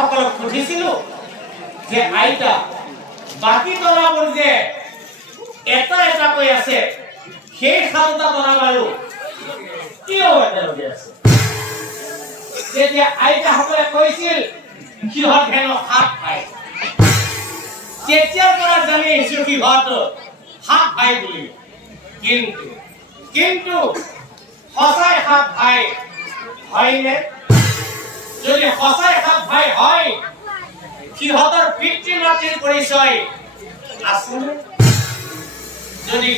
সকলক সুধিছিলো যে আইতা বাকি তলাবোৰ যে এটা এটা কৈ আছে সেই সাতটা তলা বাৰু কিয় একেলগে আছে যেতিয়া আইতা সকলে কৈছিল সিহঁত হেনো সাপ খায় তেতিয়াৰ পৰা জানি আহিছো সিহঁত সাপ খায় বুলি কিন্তু সঁচাই সাপ খায় হয়নে যদি সঁচাই সাপ খায় হয় সিহঁতৰ পিতৃ মাতৃৰ পৰিচয় আছে যদি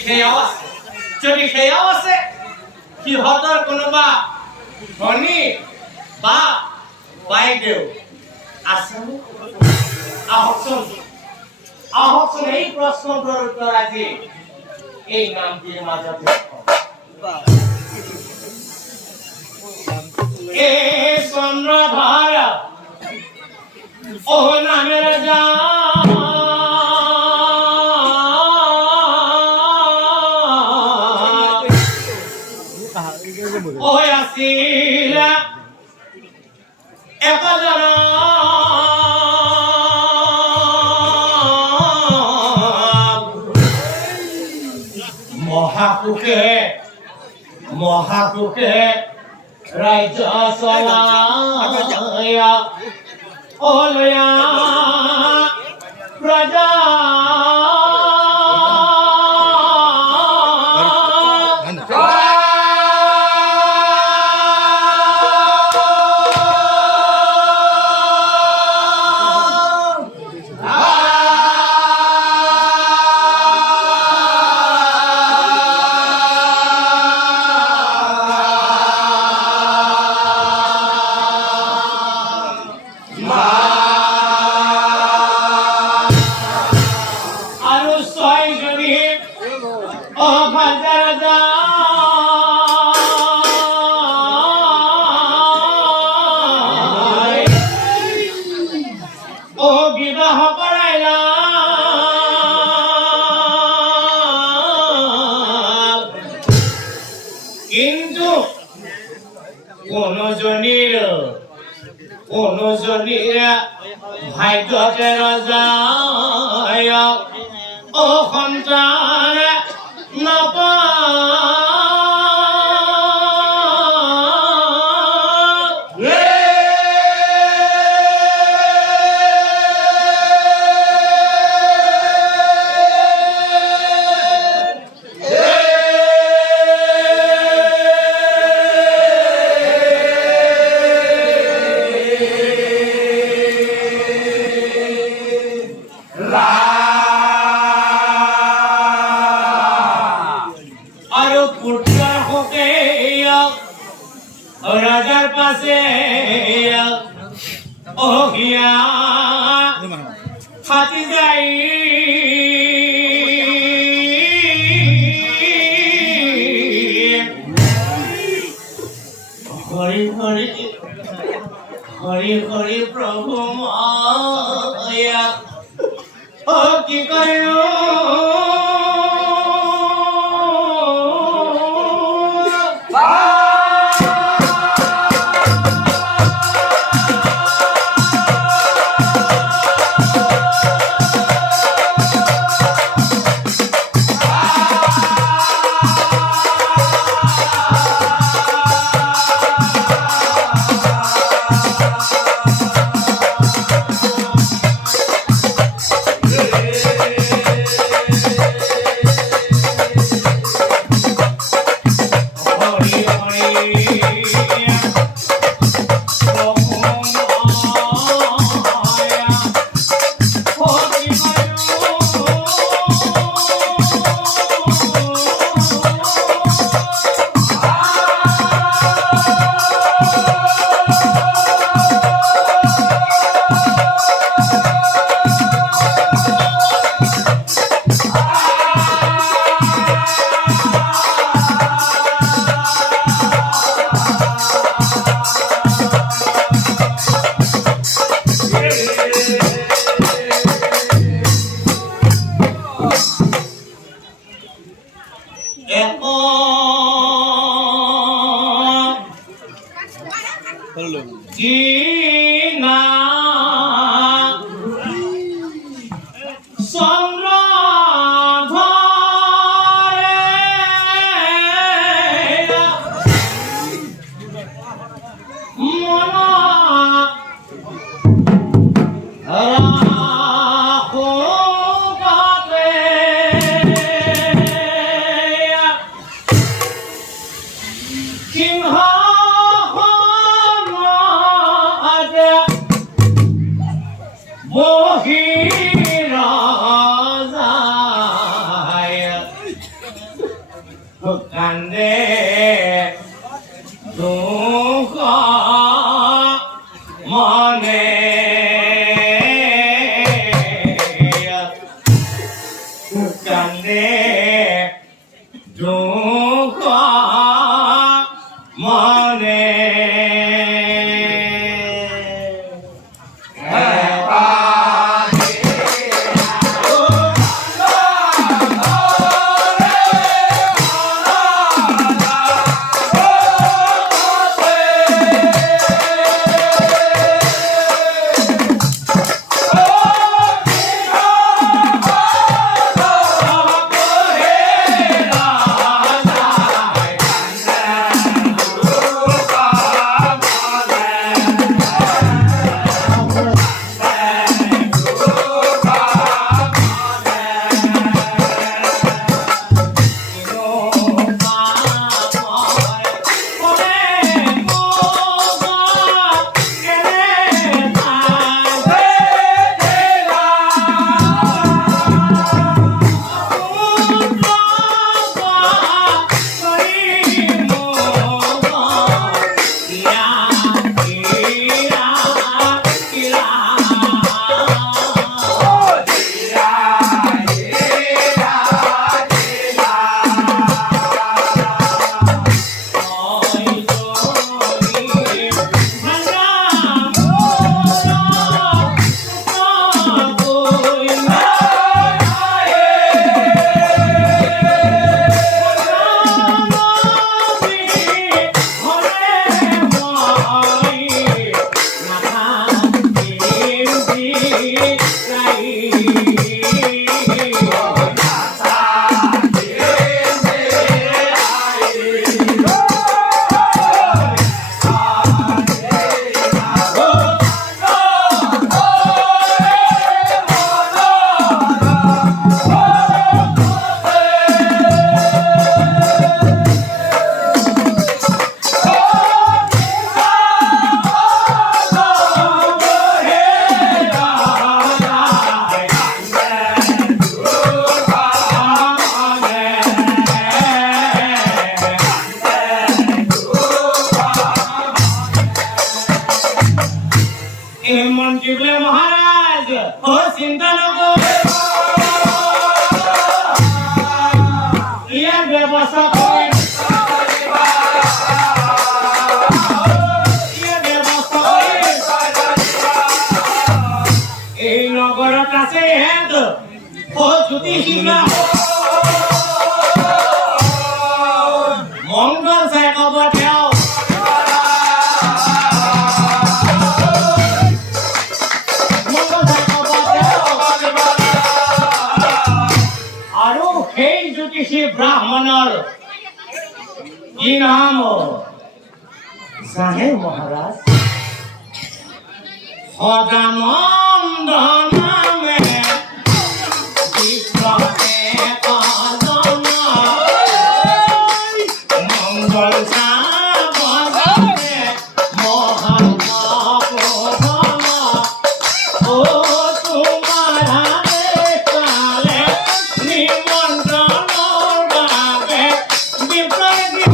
সেয়াও আছে সিহঁতৰ কোনোবা ধনী বা বাইদেউ আছে আহকচোন এই প্ৰশ্নটোৰ উত্তৰ আজি এই নামটিৰ মাজতে এই চন্দ্ৰধাৰা ও নামের ওই আসিল একজন মহাকুকে রাজ্য চলায়া ওলয়া প্রজা ভাগ্যতে রজায় ও সন্তান নপা রাজার পাশে ও গিয়া ফাটি যাই হরি হরি হরি হরি প্রভু মায়া ও কি করিও ব্রাহ্মণৰ কি নাম জানে মহাৰাজ? সদানন্দ নামে বিপ্লৱে কজন মংগল চাবনে মহাপ্ৰভন ও তোমাৰা দেখালে নিমন্ত্ৰণৰ বাবে বিপ্লৱী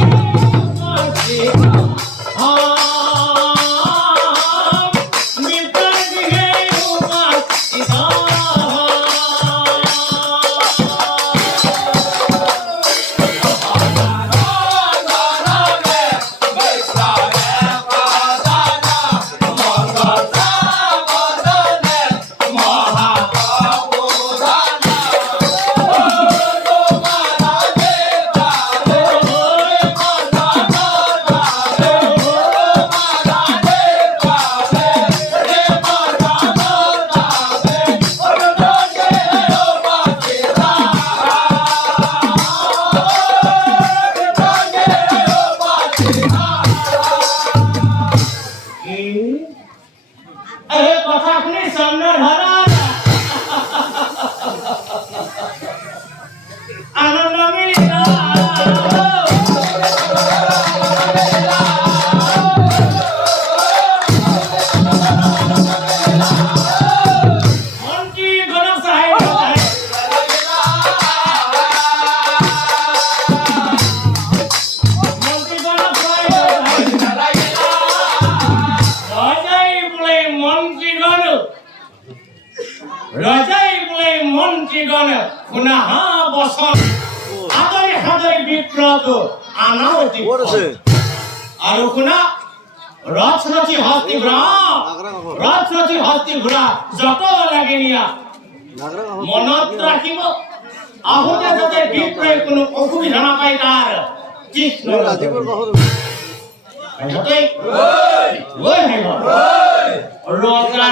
এই কথা শুনি চন্দ্ৰধাৰা আনন্দ মিলিলা Rajai mulai মন্ত্রীগণ খুনাহা বসন আদরে হাদরে বিপ্লব আনাওতি আর খুনা রাজরতি হস্তি ঘোড়া যত লাগে নিয়া মনত রাখিব আহতে যাতে বিপ্লবের কোনো অসুবিধা না পায় তার চিহ্ন ওই ওই রোজা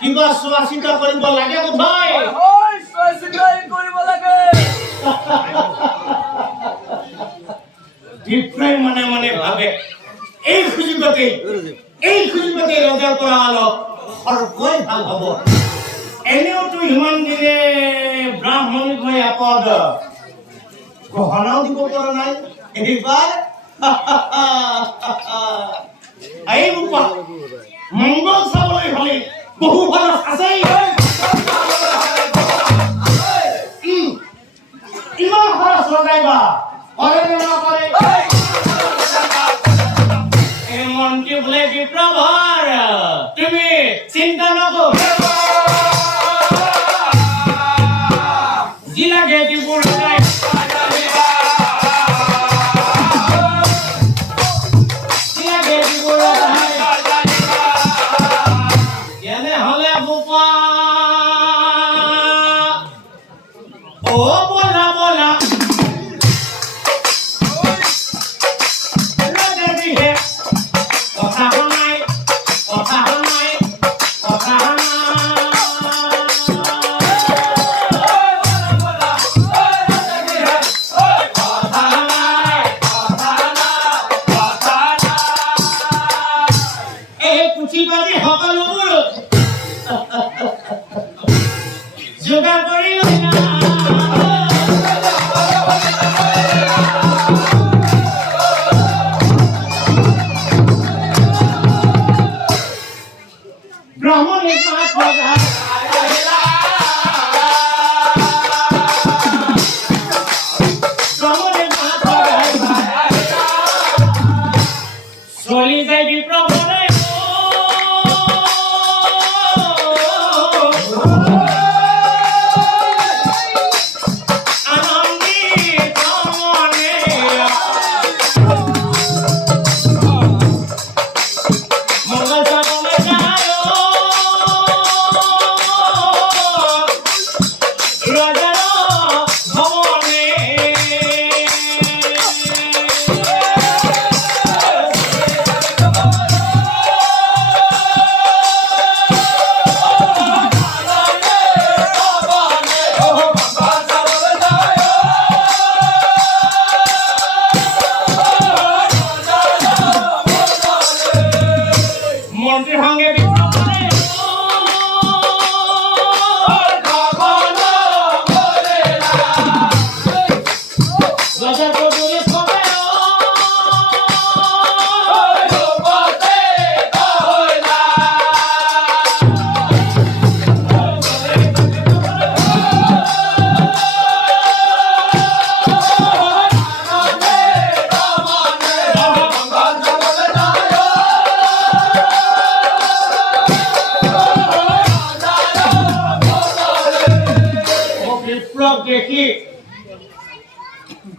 কিবা চোৱা চিন্তা কৰিব লাগে বোধহয় মনে মনে ভাবে এই সুযোগতে ৰজাৰ পৰা অলপ সৰকৈ ভাল হ'ব এনেওতো ইমান দিনে ব্ৰাহ্মণিক মই আপদ গহনাও দিব পৰা নাই এইবাৰ এই ৰূপা মংগল চাবলৈ হলে বহু খৰচ আছেই ইমান খৰচ লগাইবা কৰে নে নকৰে এই মন্ত্ৰী বোলে বিপ্লৱৰ তুমি চিন্তা নকৰা যি লাগে দিবোৰ যোগাৰ কৰি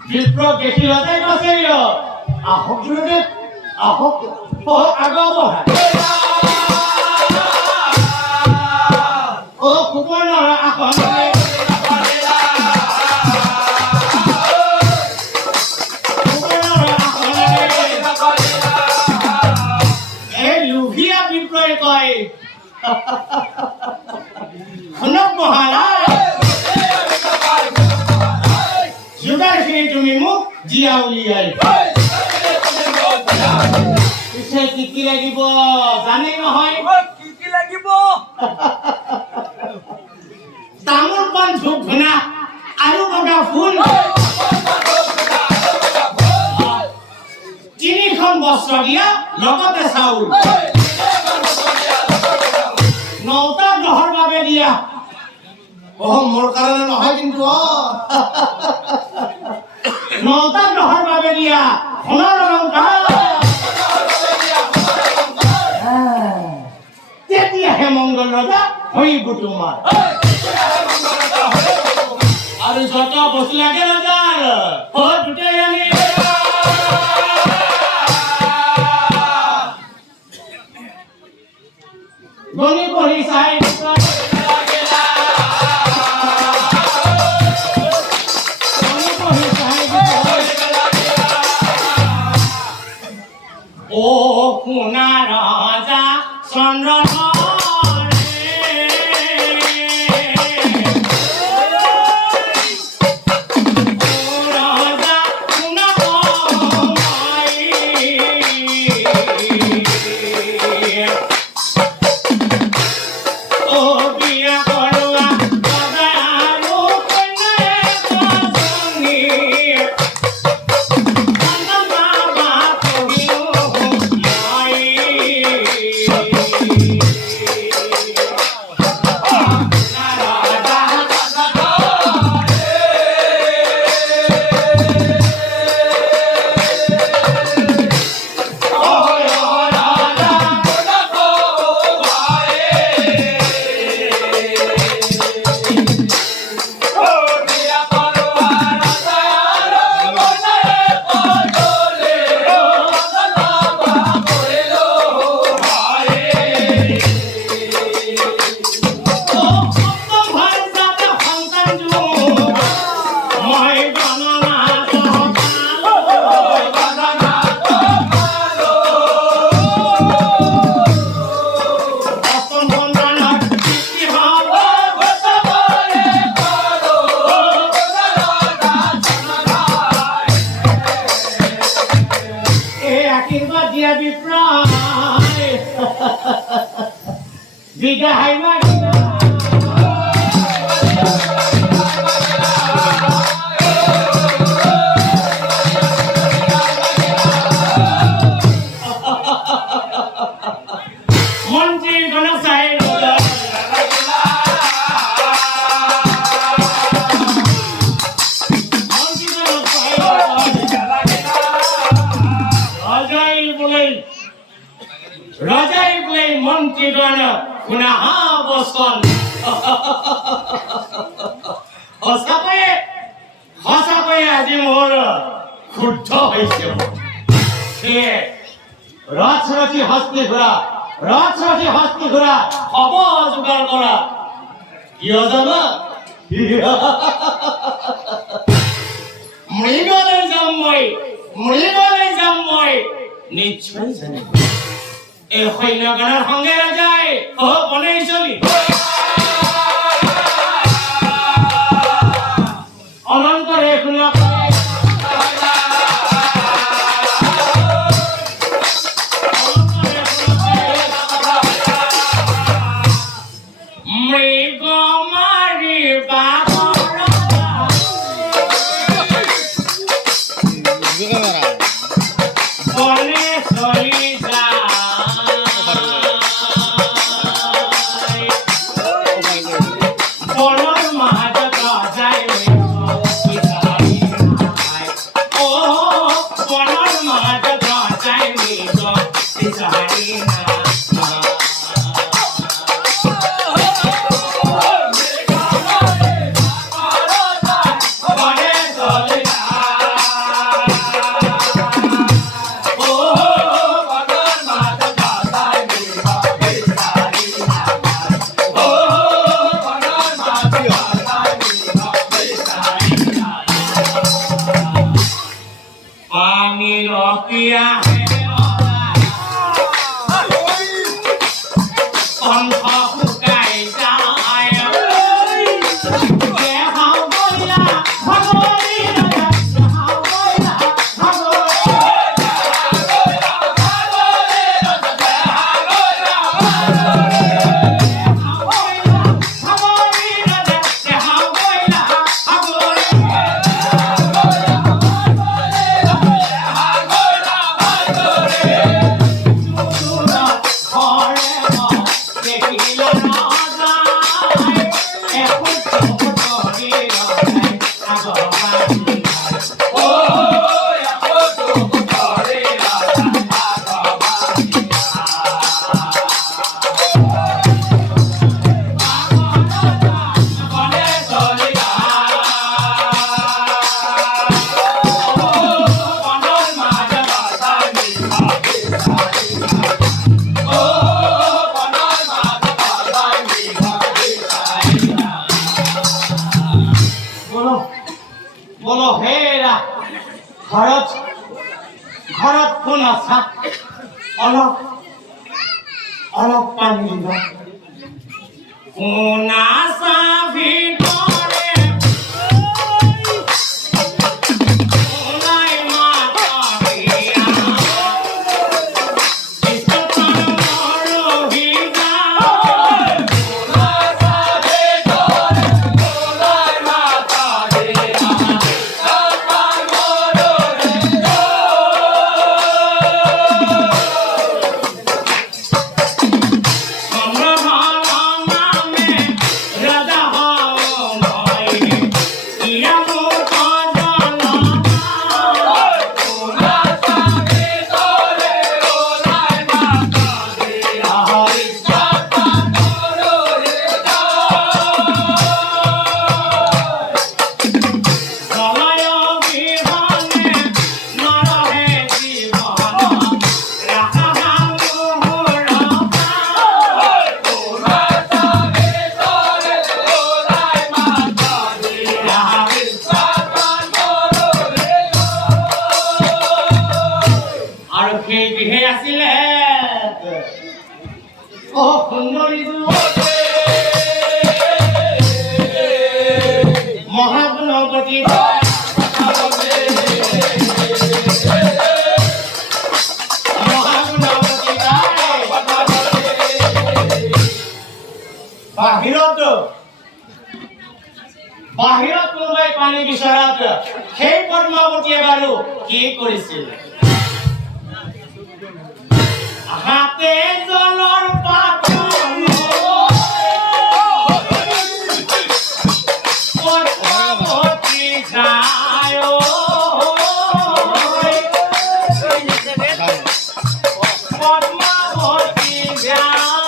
বিপ্র দেখি লতাই কইছিল আহক গুরুদেব আহক আগো বহা ও কুপন এখন কয় খনক মহারাজ যোগাৰখিনি তুমি মোক জিয়া উলিয়াই পিছে কি লাগিব জানে নহয় কি লাগিব তামোল পাণ ধূপ ধূনা আৰু বগা ফুল তিনিখন বস্ত্ৰ দিয়া লগতে চাউল নৌতা গ্ৰহৰ বাবে দিয়া মোৰ কাৰণে নহয় কিন্তু নৌতা গ্ৰহৰ বাবে দিয়া সোণৰ লংকা তেতিয়াহে মংগল ৰজা হৈব তোমাৰ আৰু যত বস্তু লাগে ৰজাৰ দুটাই আনি গণি পঢ়ি চাই ও সোণা ৰজা চন্দ্ৰ Raja play monkey gana kuna ha boson. Hosakoye আজি মোৰ ক্ষুব্ধ হৈছে। সেয়ে ৰাজৰাজী হস্তি ঘোঁৰা হব যোগাৰ কৰা কিয় জানা মৃগলৈ যাম মই নিশ্চয় জানিব এই সৈন্যগণৰ সংগে যায় বনেই চলি অনন্তৰে শুনা किया है पंखा फुकाई जाए ये हाँ बोला भगोरी राजा हाँ बोला भगोरी बोलो हेरा घरत कोन आछा अलग पानी दिबा कोन आछा ভিতরে কোনাই মাতা দিয়া চিত্তন মরহিবা কোন আছাআশা ভিতরে কোনাই মাতা দিয়া মহাগণপতি বাহিৰত কোনোবাই পানী বিচৰাত সেই পদ্মাৱতীয়ে বাৰু কি কৰিছিল হাতে জলৰ পাত্ৰ পদ্মাৱতী যায় পদ্মাৱতী যায়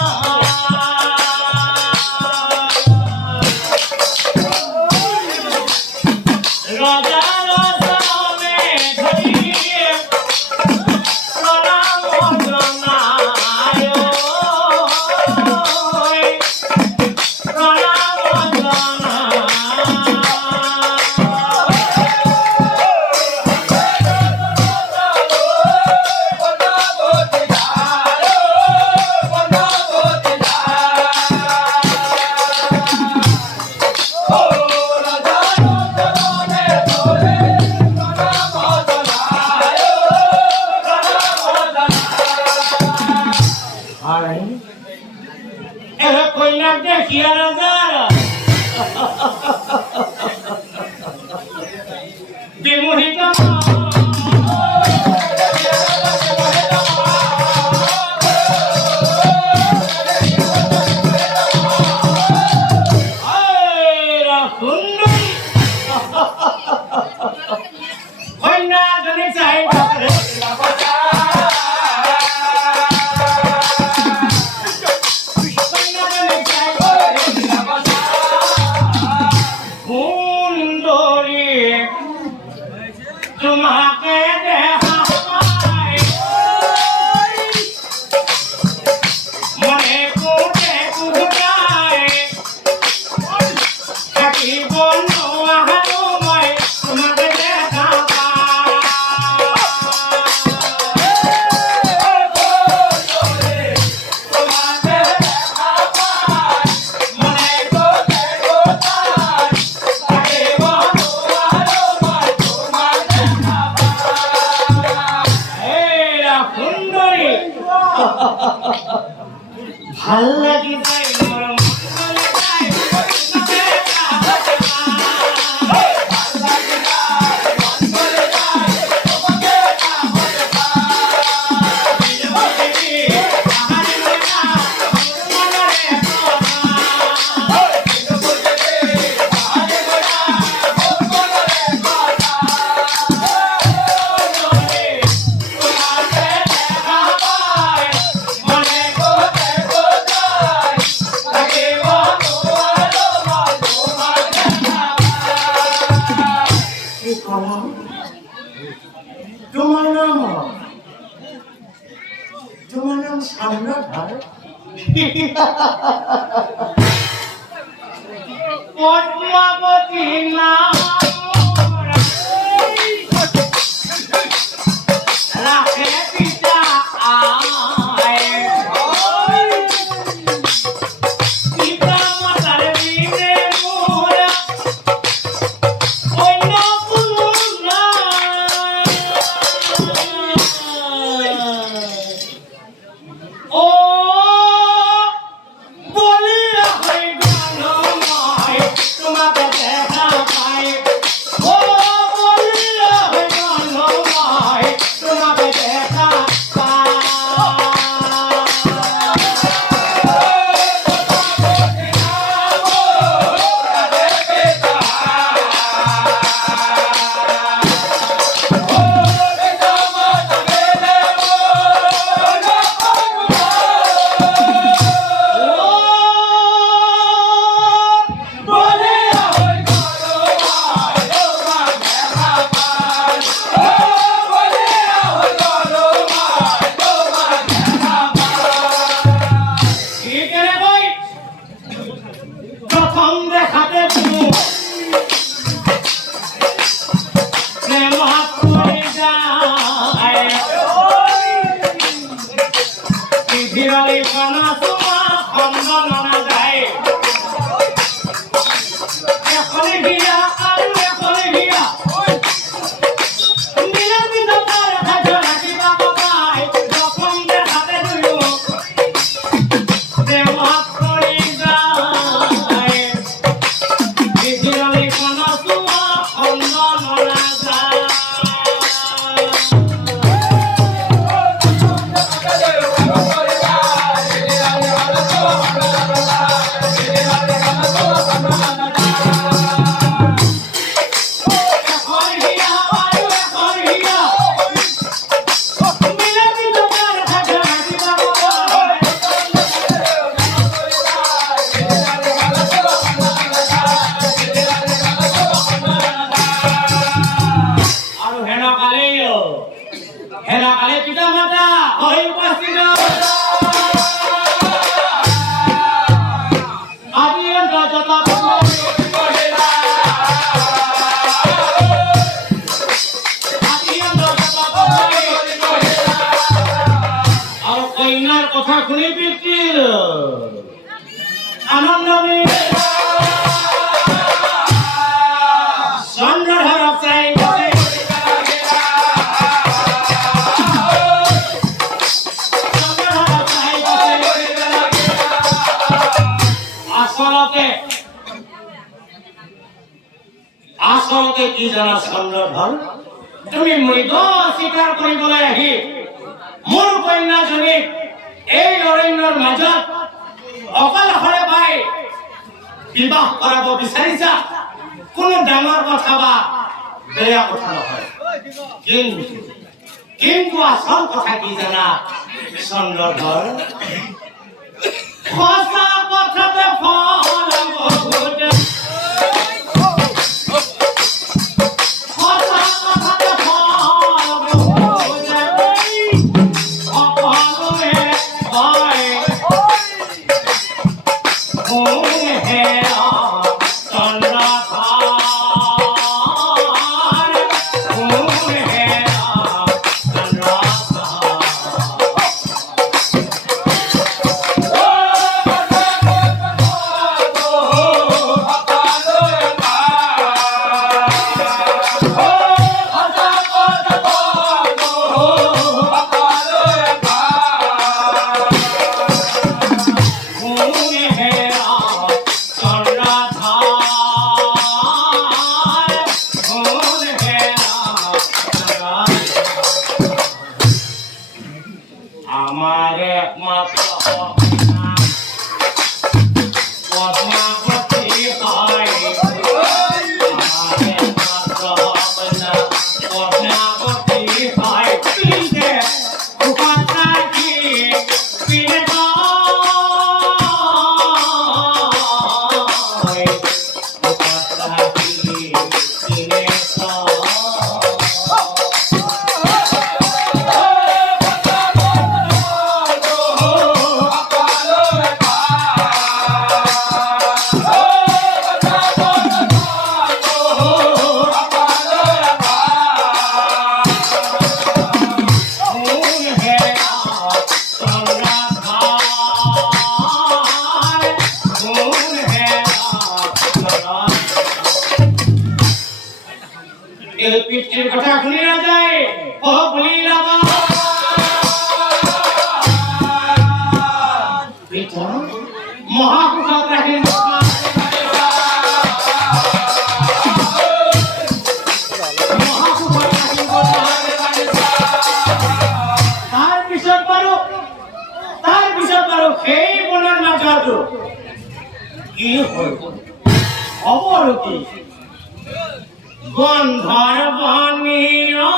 রাজা রাজা মে ধরিয়ে প্রণাম প্রণায় প্রণাম প্রণায় ভাল লাগি যায় মোৰ মনলৈ যায় নবে কাহতে পায় ভাল লাগি যায় মনলৈ যায় নবে কাহতে পায় বিজুলি আহাৰি মনা মনৰে কথা বিজুলি আহাৰি মনা মনৰে কথা নবে তোমাকে দেখা পায় মনে কোতে কোথায় লাগিব তোমার দেখা এই কলম তোমার নাম সামনাধার পদ্মাবতী নাম রাখে পিতা আয় পিতা মাতার বিনে মোরা অন্য কোনো নাই ও বলিয়া হয়ে গেল মায় তোমাকে দেখা পাই ও বলিয়া হয়ে গেল মায় তোমাকে দেখা পাই প্রথম দেখাতে তুমি প্রেম হাত করে যায় পৃথিবীর কণা তোমার খণ্ডন না যায় এখনে গিয়া আর এখনে গিয়া মিলামিত তার কাছে রাখিবা কোথায় প্রথম দেখাতে তুমি প্রেম হাত করে যায় পৃথিবীর কণা তোমার খণ্ডন না যায় আৰু হেনকালে পিতা মাতা হৈ উপস্থিত আজি যত আৰু কন্যাৰ কথা শুনি পিতৃৰ আনন্দ চন্দ্ৰধৰক চাই আচলতে কি জানা চন্দ্ৰধৰ তুমি মৃগ স্বীকাৰ কৰিবলৈ আহি মোৰ কন্যাজনীক এই অৰণ্যৰ মাজত অকলশৰে পাই বিবাহ কৰাব বিচাৰিছা কোনো ডাঙৰ কথা বা বেয়া কথা নহয় কিন্তু আচল কথা কি জানা চন্দ্ৰধৰ সঁচা কথাতে ফল বহুত Oh पिछले कथा भूली ना जाए ओ भूली ना बेटा महापुरुष रहे তার পিছত বাৰু সেই মনৰ মাজতো কি হ'ল খবৰ কি গন্ধৰ বনিয়া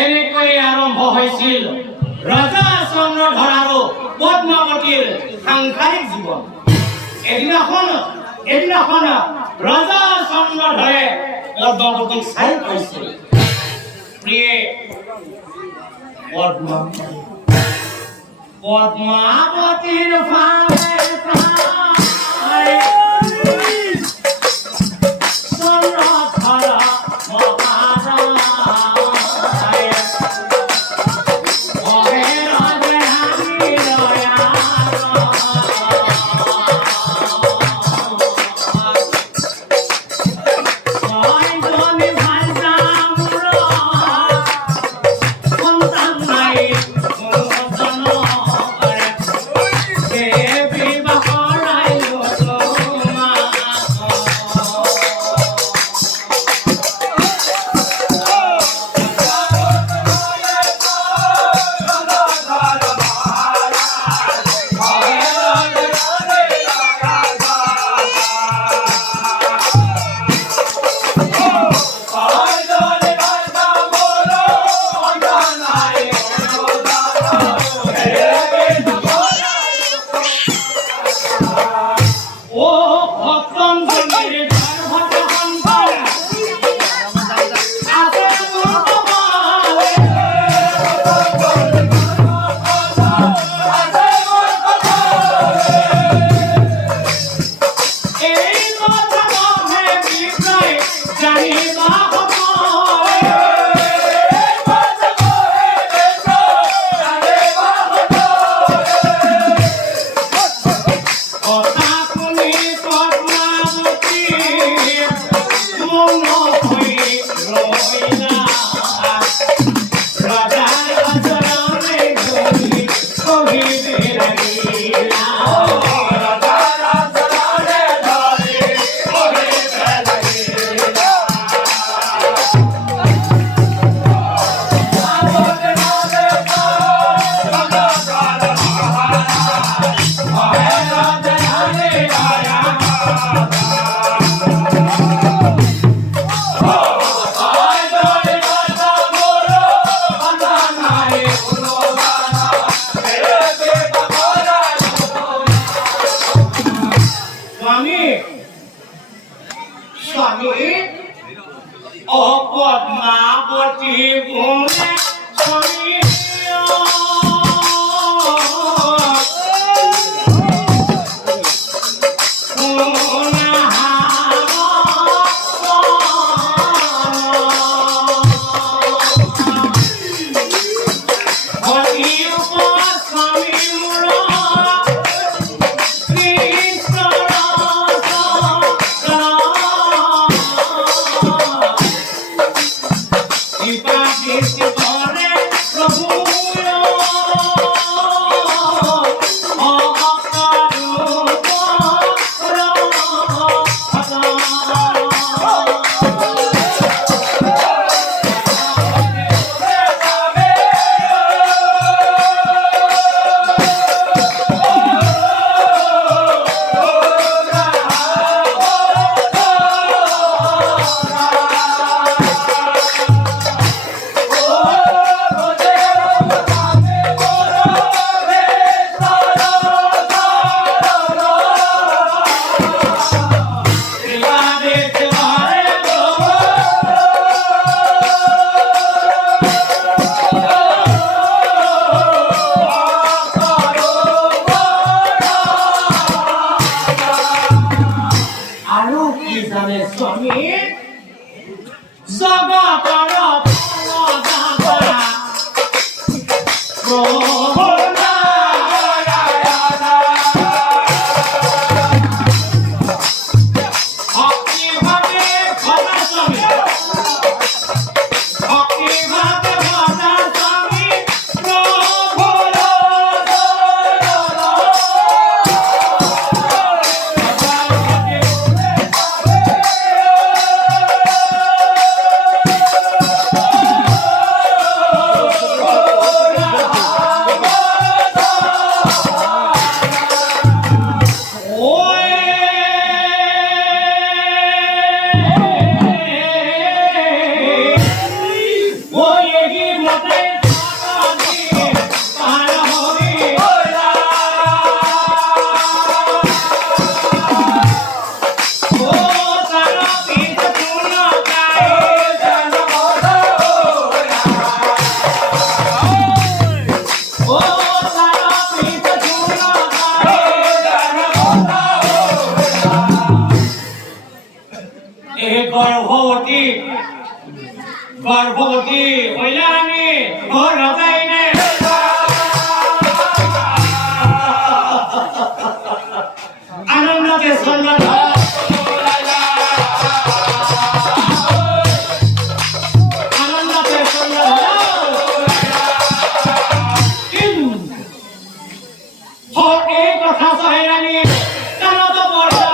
এনেকৈ আৰম্ভ হৈছিল ৰজা চন্দ্ৰধৰ আৰু পদ্মাৱতীৰ সাংসাৰিক জীৱন। এদিনাখন ৰজা চন্দ্ৰধৰে পদ্মাৱতীক চাই কৈছিল, প্ৰিয়ে পদ্মাৱতীৰ ফালে baby গর্ভবতী হইলানি ঘর যাইনে আনন্দতে সন্ন্যাস আনন্দতে সন্ন্যাস এই কথা সহায়নি কেন তো বর্ষা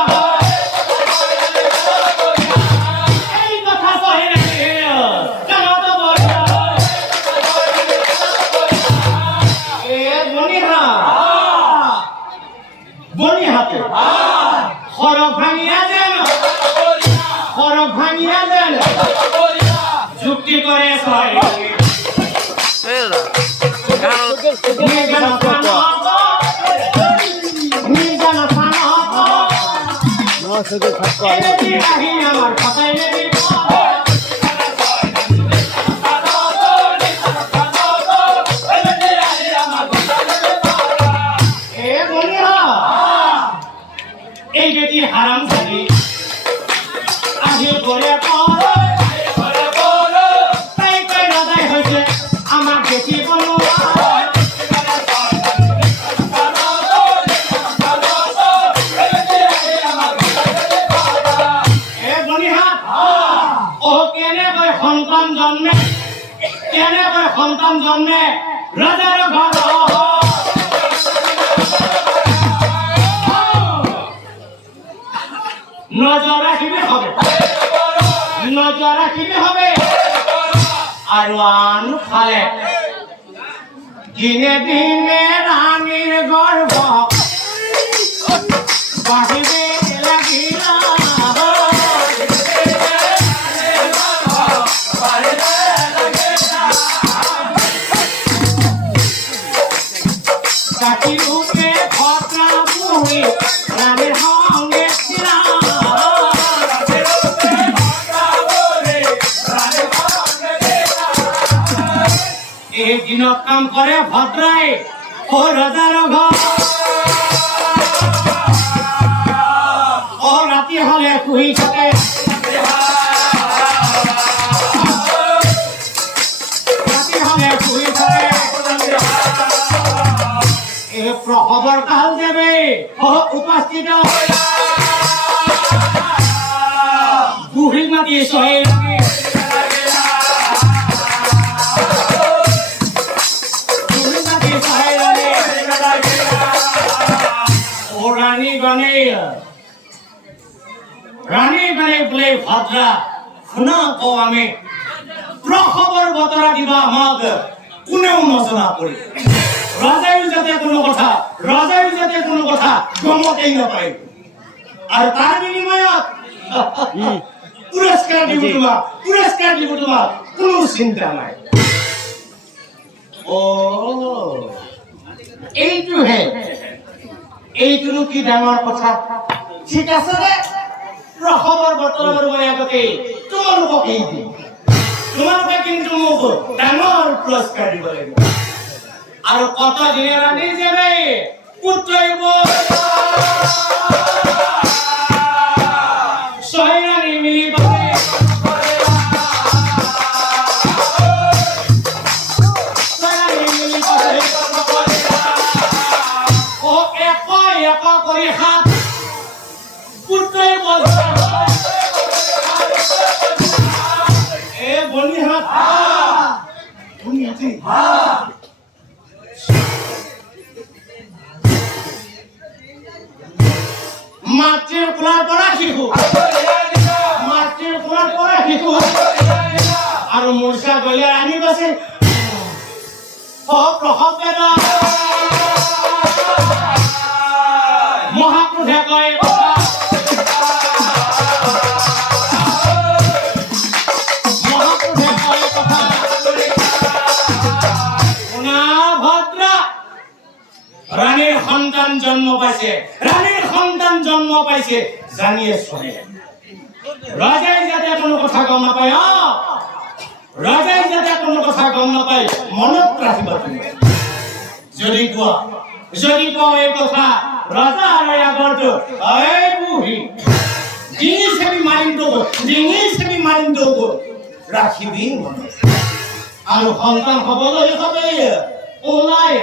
যুক্তি করে এই বেটি হারাম জানি আহি করে আমার বেটি সন্তান জন্মে রাজার ঘর নজর রাখিবে হবে নজর রাখিবে হবে আর আনফালে দিনে দিনে রানীর গর্ব বাহিবে লাগিল কাটি রূপে ভদ্রা বুড়ি রানীর সঙ্গে এই দিনত কাম করে ভদ্রাই ও রাজাৰ ঘৰ ও ৰাতি হলে শুই থাকে ৰাতি হলে শুই থাকে এই প্ৰসৱৰ কাল দেৱে উপস্থিত বুঢ়ী মাতি চহে রানী গানে বলে ভদ্রা শুনা কও আমি প্রখবর বতরা দিবা আমাক কোনেও নজনা করি রাজাই যাতে কোনো কথা গমতেই নাপায় আর তার বিনিময়ত পুরস্কার দিব তোমাক কোনো চিন্তা নাই ও এইটো কি ডাঙৰ কথা ঠিক আছে রে প্রখবর বতরার আগতে তোমালোকক এই দিম তোমালোকে কিন্তু মোক ডাঙৰ পুরস্কার দিব লাগিব আর কত দিনের রানী যাবে পুত্রইব সহিরানী মিলি পাবে ও একা করে হাত পুত্রই বলছে এ বলি হাত তুমি আছি মাটির কোলার পরা শিখু আর মূর্ছা গলে আনি বসে প্রহবেদ মহাপুরুষে কয় রানীর সন্তান জন্ম পাইছে জানিয়ে শুনে রাজাই যাতে কোনো কথা গম নাপায় মনত রাখিবা তুমি যদি কোৱা এই কথা রাজা আর আগরটো এই বুঢ়ী ডিঙি চেপি মাৰিম দৌগ ৰাখিবি মনত আৰু সন্তান হবলৈ হবে ওলাই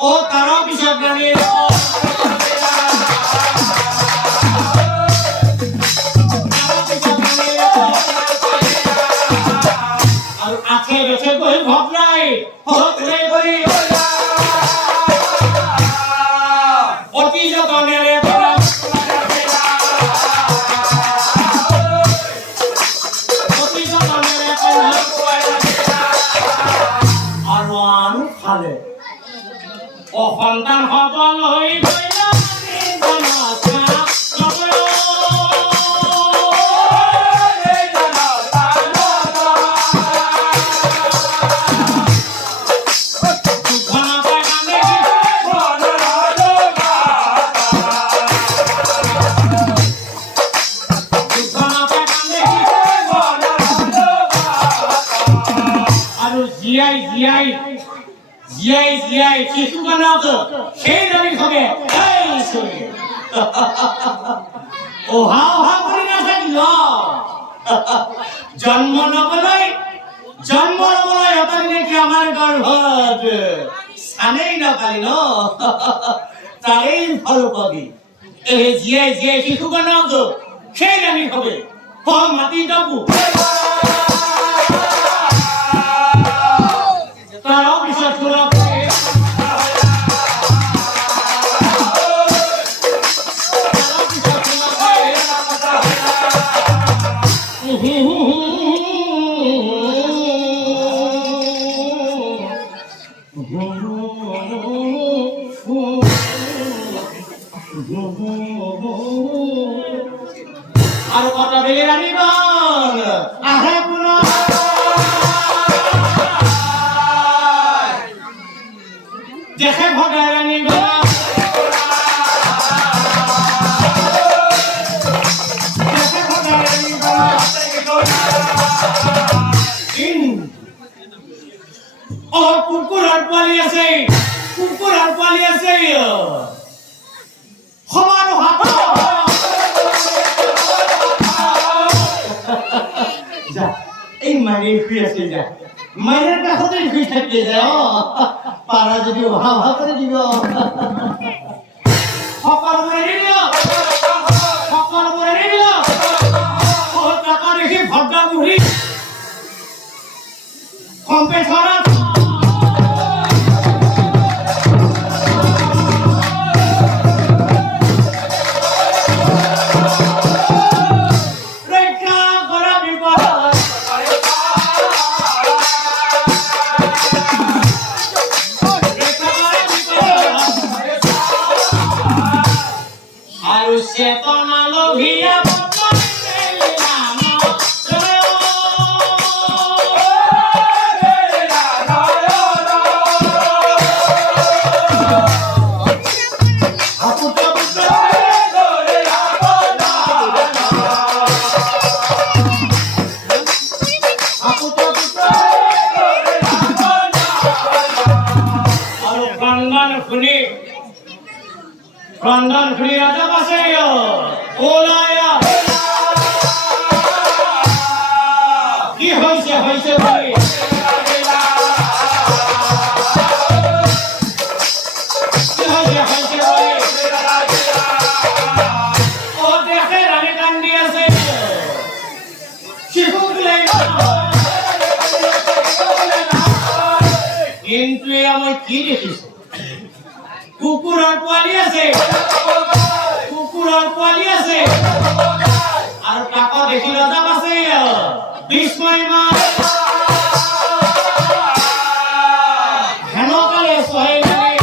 ও তার পিছত রানীর আর আছে গেছে কই ভদ্রাই হকরে করি অতি যতনের ও সন্তান হবলৈ আৰু জিয়াই শিশুগণক সেই দাবী হবে অহা কৰি নাথাকিল জন্ম লবলৈ অতদিনে কি আমাৰ গৰ্ভত স্থানেই নাপালি ন তাৰেই ফল পাবি এই জিয়াই শিশুগণক সেই দাবী হবে মাটি দাবু তারাও বিশ্বাস করে আৰু কথা বেলে ৰাণীব আহে পুনৰ দেখে ভগাই ৰাণীব কুকুৰৰ পোৱালি আছে সমান হাত যা এই মাৰি শুই আছে যা মায়ের কাছে শুই থাকে যা পারা যদি ভাবা করে দিব সকাল মরে নিল ও টাকা রেখে ভদ্রা মুড়ি কম্পে ছড়া চেতনা লোভিয়া Bandana free raja paseyo olaya ki hoise boli o dekhe rani kandi ase shikule kintu amoi ki dekhise কুকুৰৰ পোৱালি আছে আৰু কাকত দেখি ৰজা আছে বিস্ময় মা হেনকালে সহায়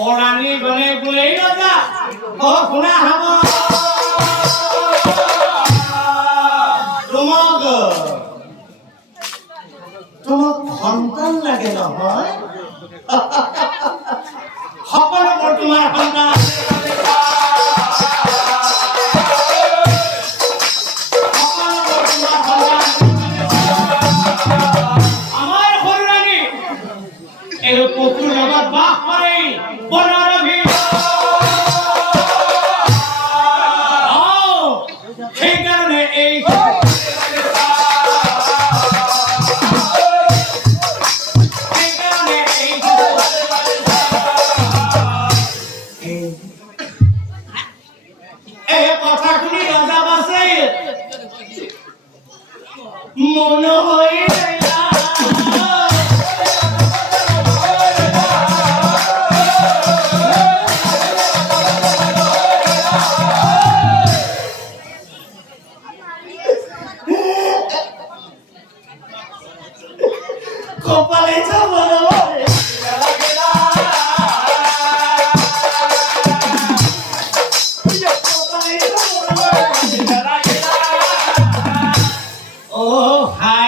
ওৰাণী গলে বোলে ৰজা অ শুনা হব তোমাক সন্তান লাগে নহয় সকলোবোৰ তোমাৰ সন্তান আমাৰ সৰু ৰাণী এই কুকুৰ লগত বাস কৰে বনৰভি সেইকাৰণে এই মনে হয় কপালে চাবলো ও হাই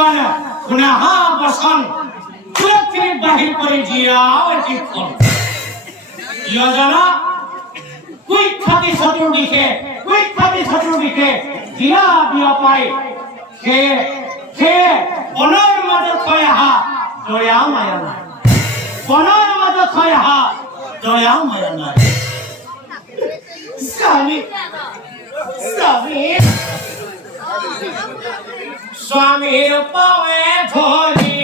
দুজনে শুনে হা বসন সুরক্ষিত বাহির করে জিয়াও এটিক্ষণ ইয় জানা কুইখাতি চতুর্দিশে জিয়া বিয়া পাই সে বনৰ মাজত থৈ আহা দয়া মায়া নাই বনৰ মাজত থৈ আহা দয়া মায়া নাই স্বামীৰ পাৱে ধৰি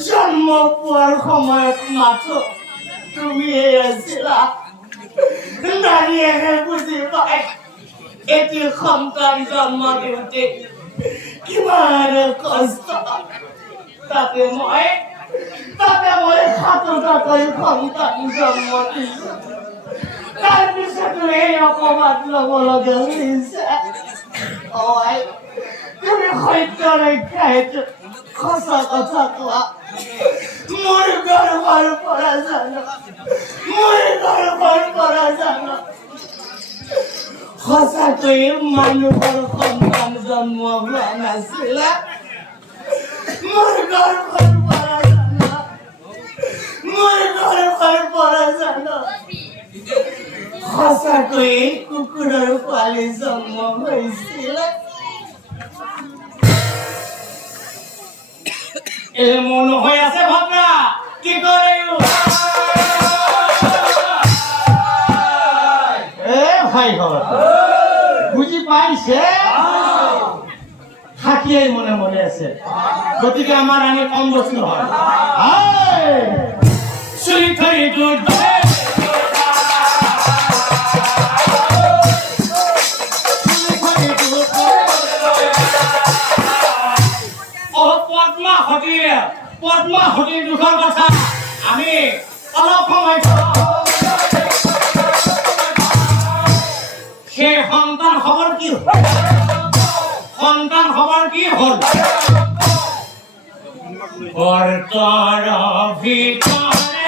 জন্ম পোৱাৰ সময়ত মাথো তুমি আছিলা নাৰীয়ে বুজি পাই এটি সন্তান জন্ম দিওঁতে কিমান কষ্ট তাতে মই সাতটাকৈ সন্তান জন্ম দিছো তাৰপিছতো এই অপবাদ ল'ব লগা হৈছে তুমি সত্য ৰক্ষা হেতু সঁচা কথা কোৱা মোৰ গৰ্ভৰ পৰা জানো সঁচাকৈয়ে মানুহৰ সন্তান জন্ম হোৱা নাছিলে মোৰ গৰ্ভৰ পৰা জানো সঁচাকৈয়ে কুকুৰৰ পোৱালি জন্ম হৈছিলে এমন হয়ে আছে ভাবনা কি করে ভাই বুঝি পাইছে থাকিয়ে মনে মনে আছে গতিকে আমার আমি কম বস্তু হয় চুরি থই দুধ পদ্মা হতির দুখৰ কথা আমি অলপ সময় সেই সন্তান খবৰ কি হল ঘৰটোৰ ভিতৰে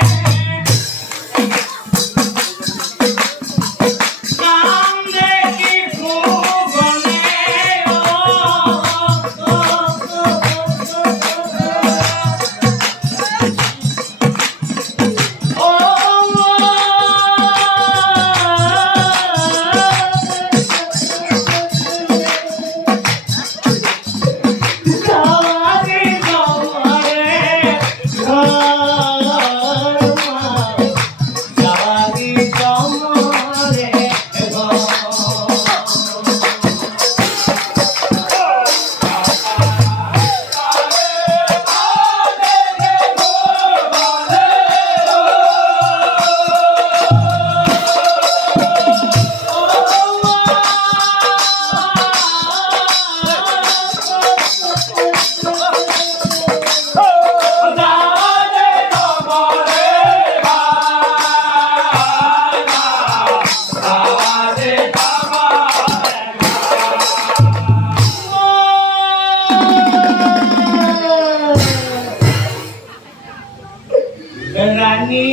তিনি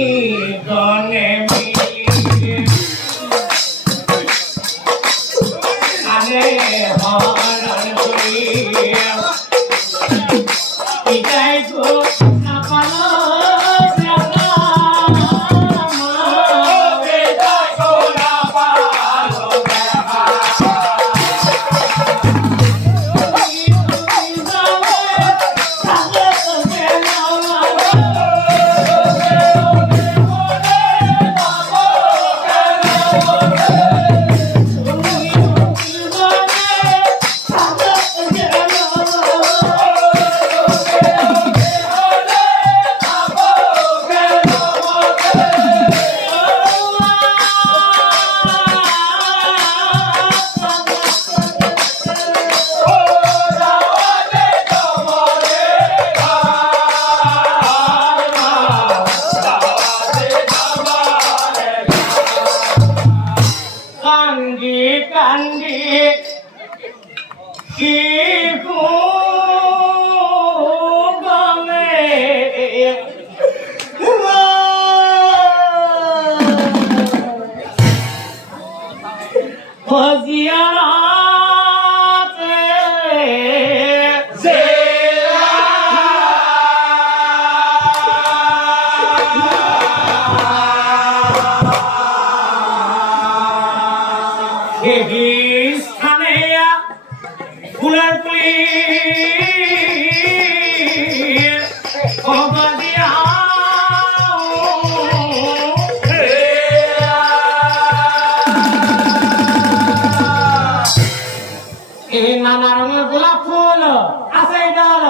জনে মিলিয়ে আরে হরণ করিয়ে বিদায় গো না পালো ফুলের পুলি এই নানা রঙের গোলাপ ফুল আছে ডাল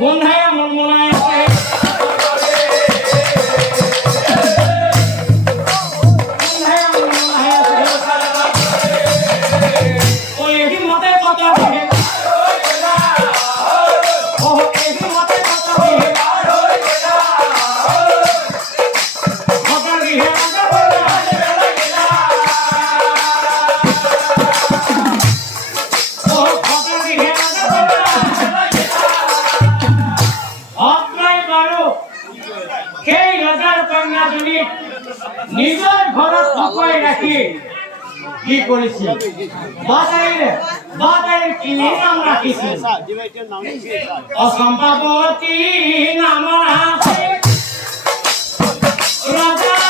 গন্ধায় মনমনায় আছে নিজের ঘৰত লুকাই ৰাখি কি কৰিছিল বাদাইৰ কিনি নাম ৰাখিছিল অসম্পাৱতী নাম আছে ৰজা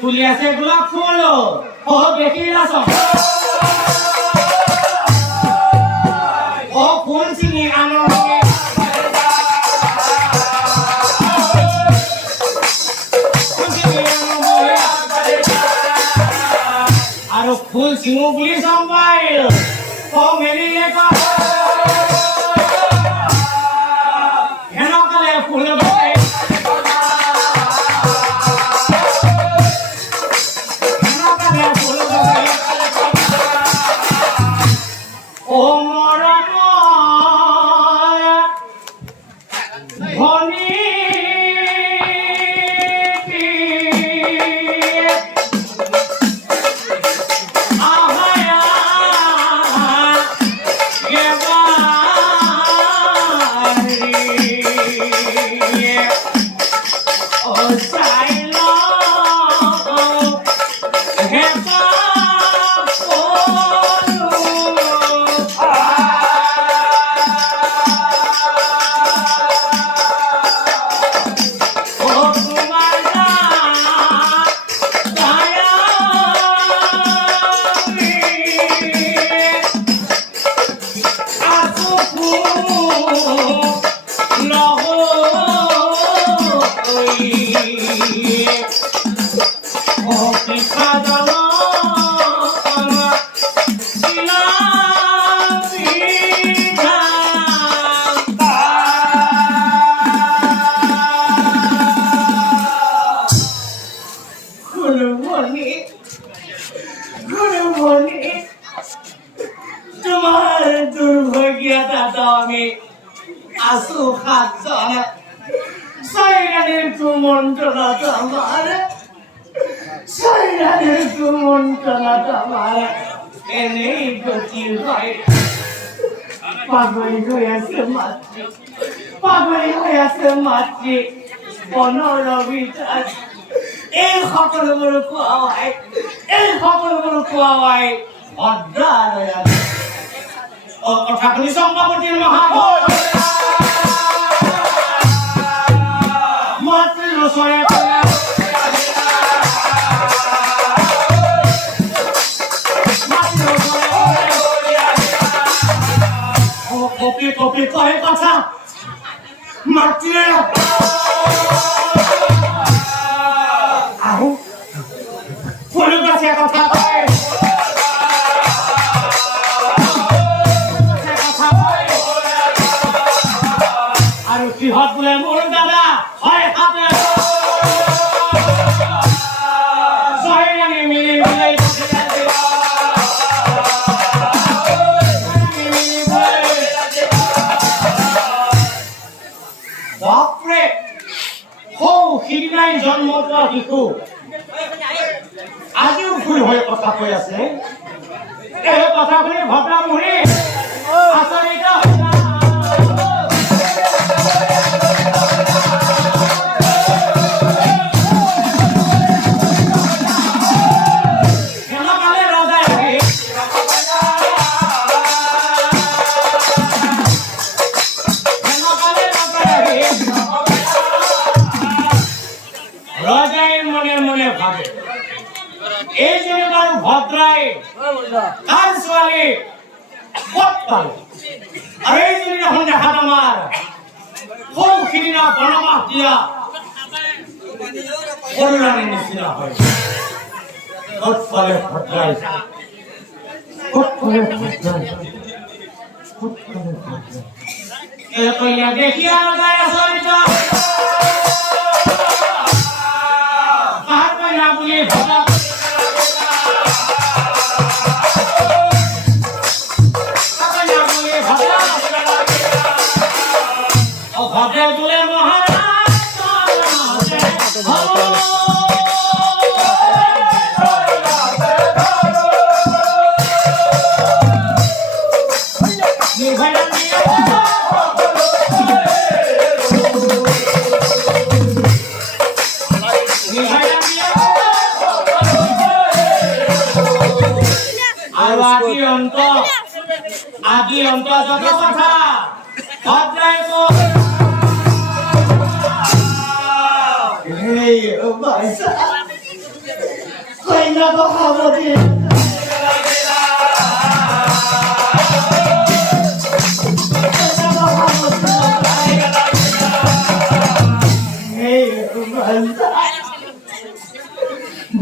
ফুলি আছে গোলাপ ফুল ও দেখি আস ও ফুল চিনি আনো আৰু ফুল চিঙো বুলি সম্পাই ও মেলিলে হেনকালে ফুল Yeah. তোমার দুর্ভাগ্য দাদা আমি আসু হাত সাইরানের কুমন্ত্রণা আমার সাইরানের কুমন্ত্রণা আমার এনেই গতি হয় পাগল হয়েছে মাতৃ 15 বিটার এই সকলবোৰ কোৱাই অদ্দালয় ও কথা শুনি চম্পাৱতীৰ মহাভয় মাতৃ ৰচয়ে কপি কয় কথা মাতৃয়ে আহো ফুলু গাছে কথা কয় আৰু কিহত বোলে মোৰ দাদা হয় হাতে মিলি মিলাই বাপৰে সিদিনাই জন্ম পোৱা শিশু আজিও ভুল হৈ কথা কৈ আছে এই কথা শুনি ভদ্ৰা মুৰি আচৰিত ভদ্রাই তার ছোৱালী ক'ত পালে আৰু এইজনী দেখোন দেখা তোমাৰ সৌখিনিনা বনবাস দিয়া সৰুৰাণীৰ নিচিনা হয় ক'ত পালে ভদ্ৰাই কইনা দেখিয়া লগাই আচৰিত কইনা বুলি ভবা আদি অন্ত যত কথা ভদ্ৰাই কইনা বহাবতী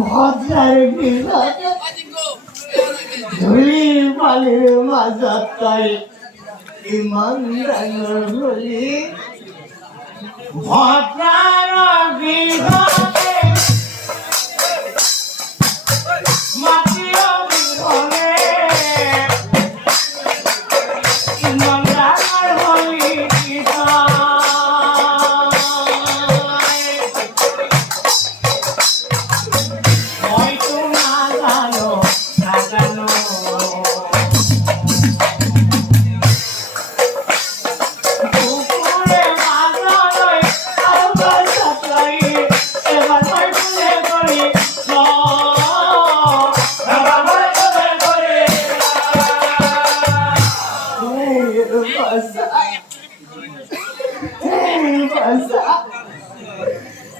ভদ্রার বিভাগ ধুলি বালির মাজত তাই ইমান ডাঙৰ হলি ভদ্ৰাৰ বিভাগে মাটিৰ বিভনে ইমান ডাঙৰ হলি মইতো নাজানো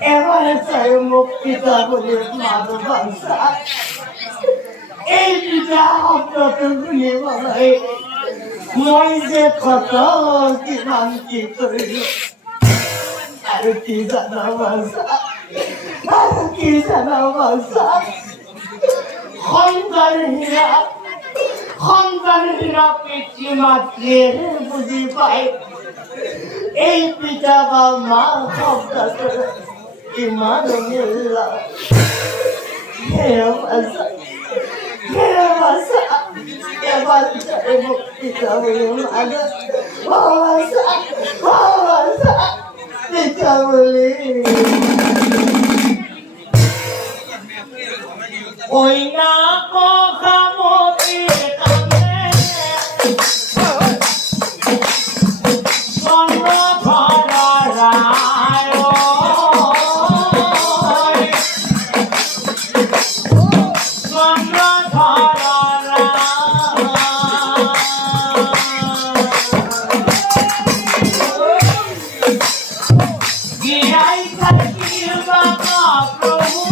এবারে চাই মুখ পিতা বলে মাদু বাংসা এই পিতা শব্দগুলি বলে মই যে কত কিমান কি কৰিলো আৰু কি জানা বাংসা কি জানা বাসা সন্তানহীনা পিতৃ মাতৃ বুঝি পায় এই পিতা বা মা শব্দটোৰ ইমান মূল্য হে বাসা এবার পিতা বলে মানে পিতা বলে ওই না খামতি কামে সন্ন ধরা রায় সন্ন ধরা গিয়াই থাকি বাবা প্রভু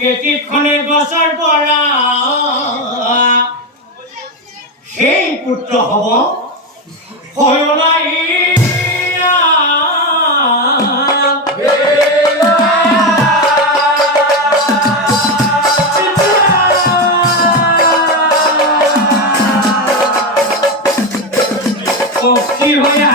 কেতিক্ষণের বছর পরা সেই পুত্র হব হয় নাই পক্ষী হইয়া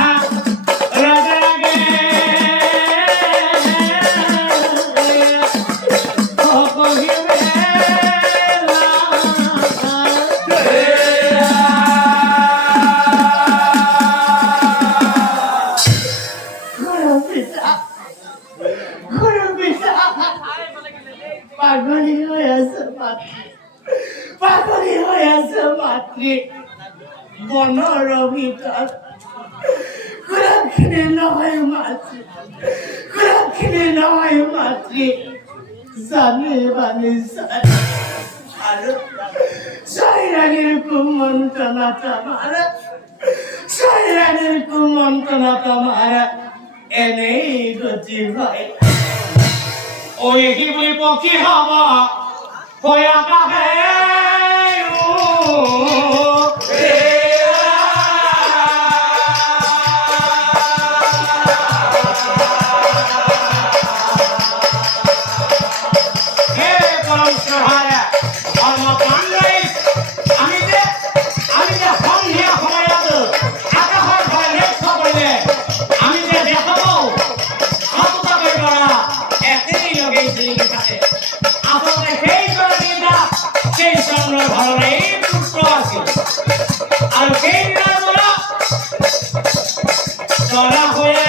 পাগলি হয়ে আছে মাতৃ বনৰ ভিতৰত খুৰাখিনি নহয় মাতৃ জানি বানি আৰু ছয়ৰাণীৰ কুমন্ত্ৰণাত মাৰা এনেই গতি হয় ওই কি বলি পক্ষী হব হয়া কাহে আমি সেই শ্রেণী থাকে আচলতে সেই জনতা সেই চন্দ্ৰধৰণে পুত্ৰ আছিল আৰু সেই দিনাৰ পৰা চলা হৈ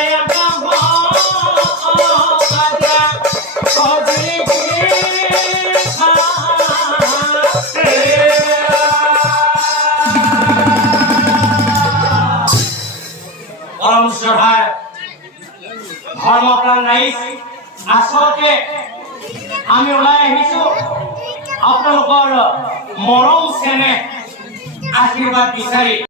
পৰম শ্ৰদ্ধাৰ ধৰ্মপ্ৰাণ ৰাইজ আচলতে আমি ওলাই আহিছো আপোনালোকৰ মৰম চেনেহ আশীৰ্বাদ বিচাৰি